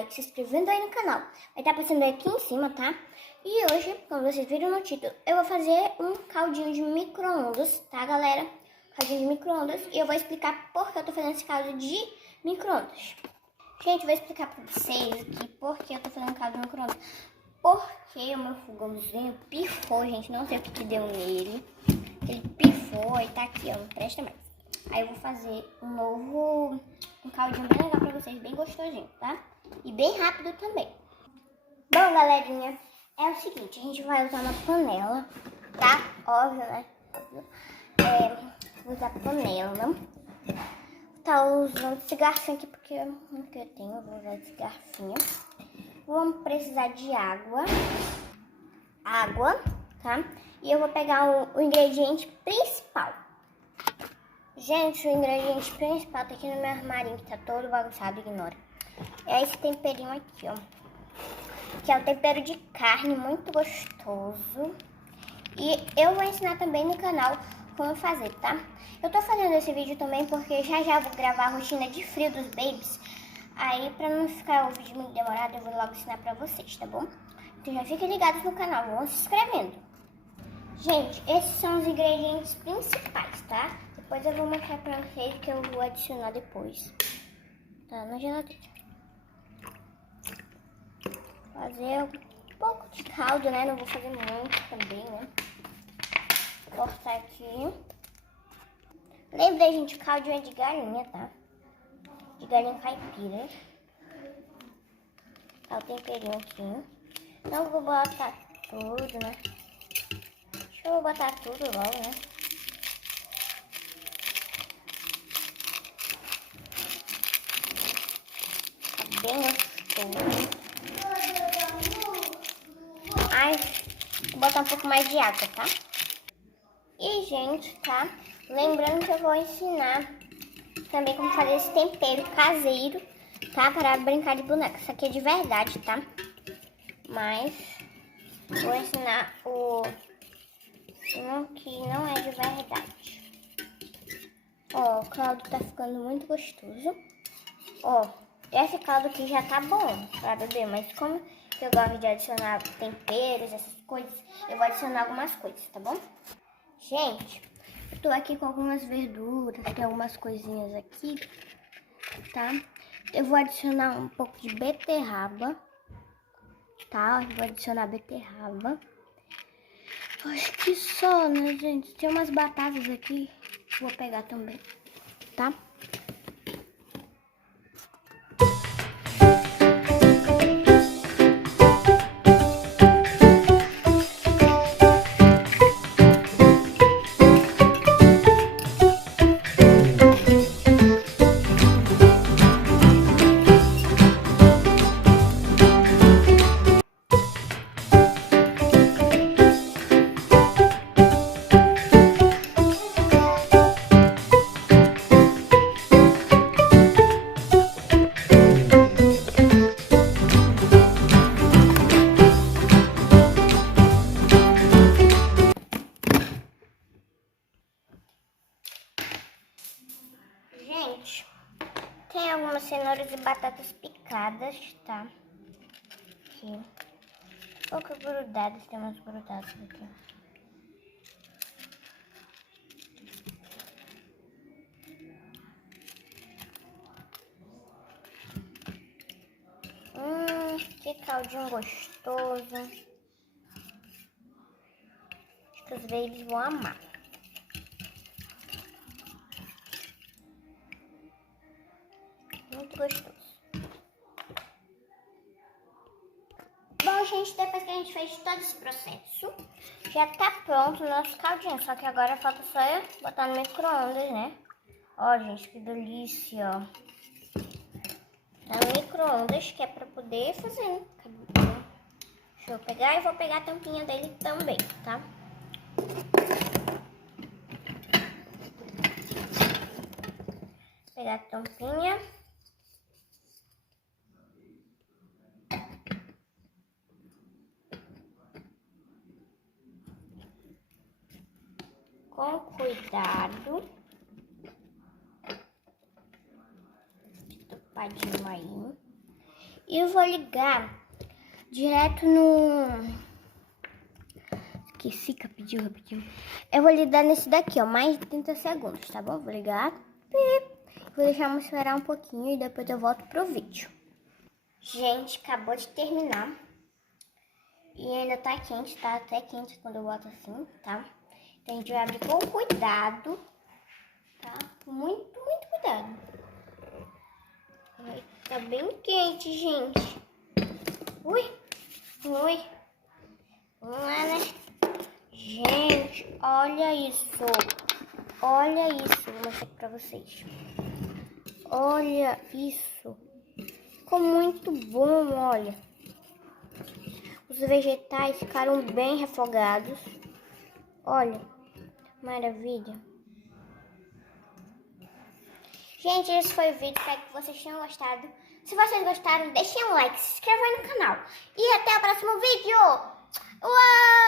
like, se inscrevendo aí no canal. Vai estar passando aqui em cima, tá? E hoje, como vocês viram no título, eu vou fazer um caldinho de micro-ondas, tá, galera? Caldinho de micro-ondas. E eu vou explicar por que eu tô fazendo esse caldo de micro-ondas. Gente, eu vou explicar pra vocês aqui por que eu tô fazendo caldo de micro-ondas. Porque o meu fogãozinho pifou, gente. Não sei o que deu nele. Ele pifou e tá aqui, ó. Não presta mais. Aí eu vou fazer um caldinho bem legal pra vocês, bem gostosinho, tá? E bem rápido também. Bom, galerinha, é o seguinte, a gente vai usar uma panela, tá? Óbvio, né? Vou usar panela. Tá usando esse garfinho aqui porque eu não tenho, eu vou usar esse garfinho. Vamos precisar de água, tá? E eu vou pegar o ingrediente principal. Gente, o ingrediente principal tá aqui no meu armarinho, que tá todo bagunçado, ignora. É esse temperinho aqui, ó. Que é o tempero de carne, muito gostoso. E eu vou ensinar também no canal como fazer, tá? Eu tô fazendo esse vídeo também porque já vou gravar a rotina de frio dos babies. Aí, pra não ficar o vídeo muito demorado, eu vou logo ensinar pra vocês, tá bom? Então já fiquem ligados no canal, vão se inscrevendo. Gente, esses são os ingredientes principais, tá? Depois eu vou mostrar pra vocês que eu vou adicionar depois. Tá na geladeira. Fazer um pouco de caldo, né? Não vou fazer muito também, né? Vou cortar aqui. Lembrei, gente, o caldo é de galinha, tá? De galinha caipira. Tá o temperinho aqui. Não vou botar tudo, né? Deixa eu botar tudo logo, né? Tá bem gostoso. Ai, vou botar um pouco mais de água, tá? E, gente, tá? Lembrando que eu vou ensinar também como fazer esse tempero caseiro, tá? Para brincar de boneca. Isso aqui é de verdade, tá? Mas vou ensinar um que não é de verdade. Ó, o caldo tá ficando muito gostoso. Ó, esse caldo aqui já tá bom pra beber, mas como eu gosto de adicionar temperos, essas coisas, eu vou adicionar algumas coisas, tá bom? Gente, eu tô aqui com algumas verduras, tem algumas coisinhas aqui, tá? Eu vou adicionar um pouco de beterraba, tá? Eu vou adicionar beterraba. Acho que só, né, gente? Tem umas batatas aqui, vou pegar também, tá? Gente, tem algumas cenouras e batatas picadas, tá? Aqui. Um pouco grudadas, tem umas grudadas aqui. Que caldinho gostoso. Acho que os babies vão amar. Muito gostoso. Bom, gente, depois que a gente fez todo esse processo, já tá pronto o nosso caldinho. Só que agora falta só eu botar no micro-ondas, né? Ó, gente, que delícia, ó. Tá no micro-ondas, que é pra poder fazer. Deixa eu pegar e vou pegar a tampinha dele também, tá? Pegar a tampinha. Com cuidado. Tapadinho aí. E eu vou ligar direto no... Esqueci que rapidinho. Eu vou ligar nesse daqui, ó, mais de 30 segundos, tá bom? Vou ligar. Vou deixar esperar um pouquinho e depois eu volto pro vídeo. Gente, acabou de terminar. E ainda tá quente, tá até quente quando eu boto assim, tá? Então a gente vai abrir com cuidado, tá? Muito cuidado. Tá bem quente, gente. Ui. Vamos lá, né? Gente, olha isso. Olha isso, vou mostrar aqui pra vocês. Olha isso. Ficou muito bom, olha. Os vegetais ficaram bem refogados. Olha, maravilha. Gente, esse foi o vídeo. Espero que vocês tenham gostado. Se vocês gostaram, deixem um like, se inscrevam aí no canal. E até o próximo vídeo. Uau!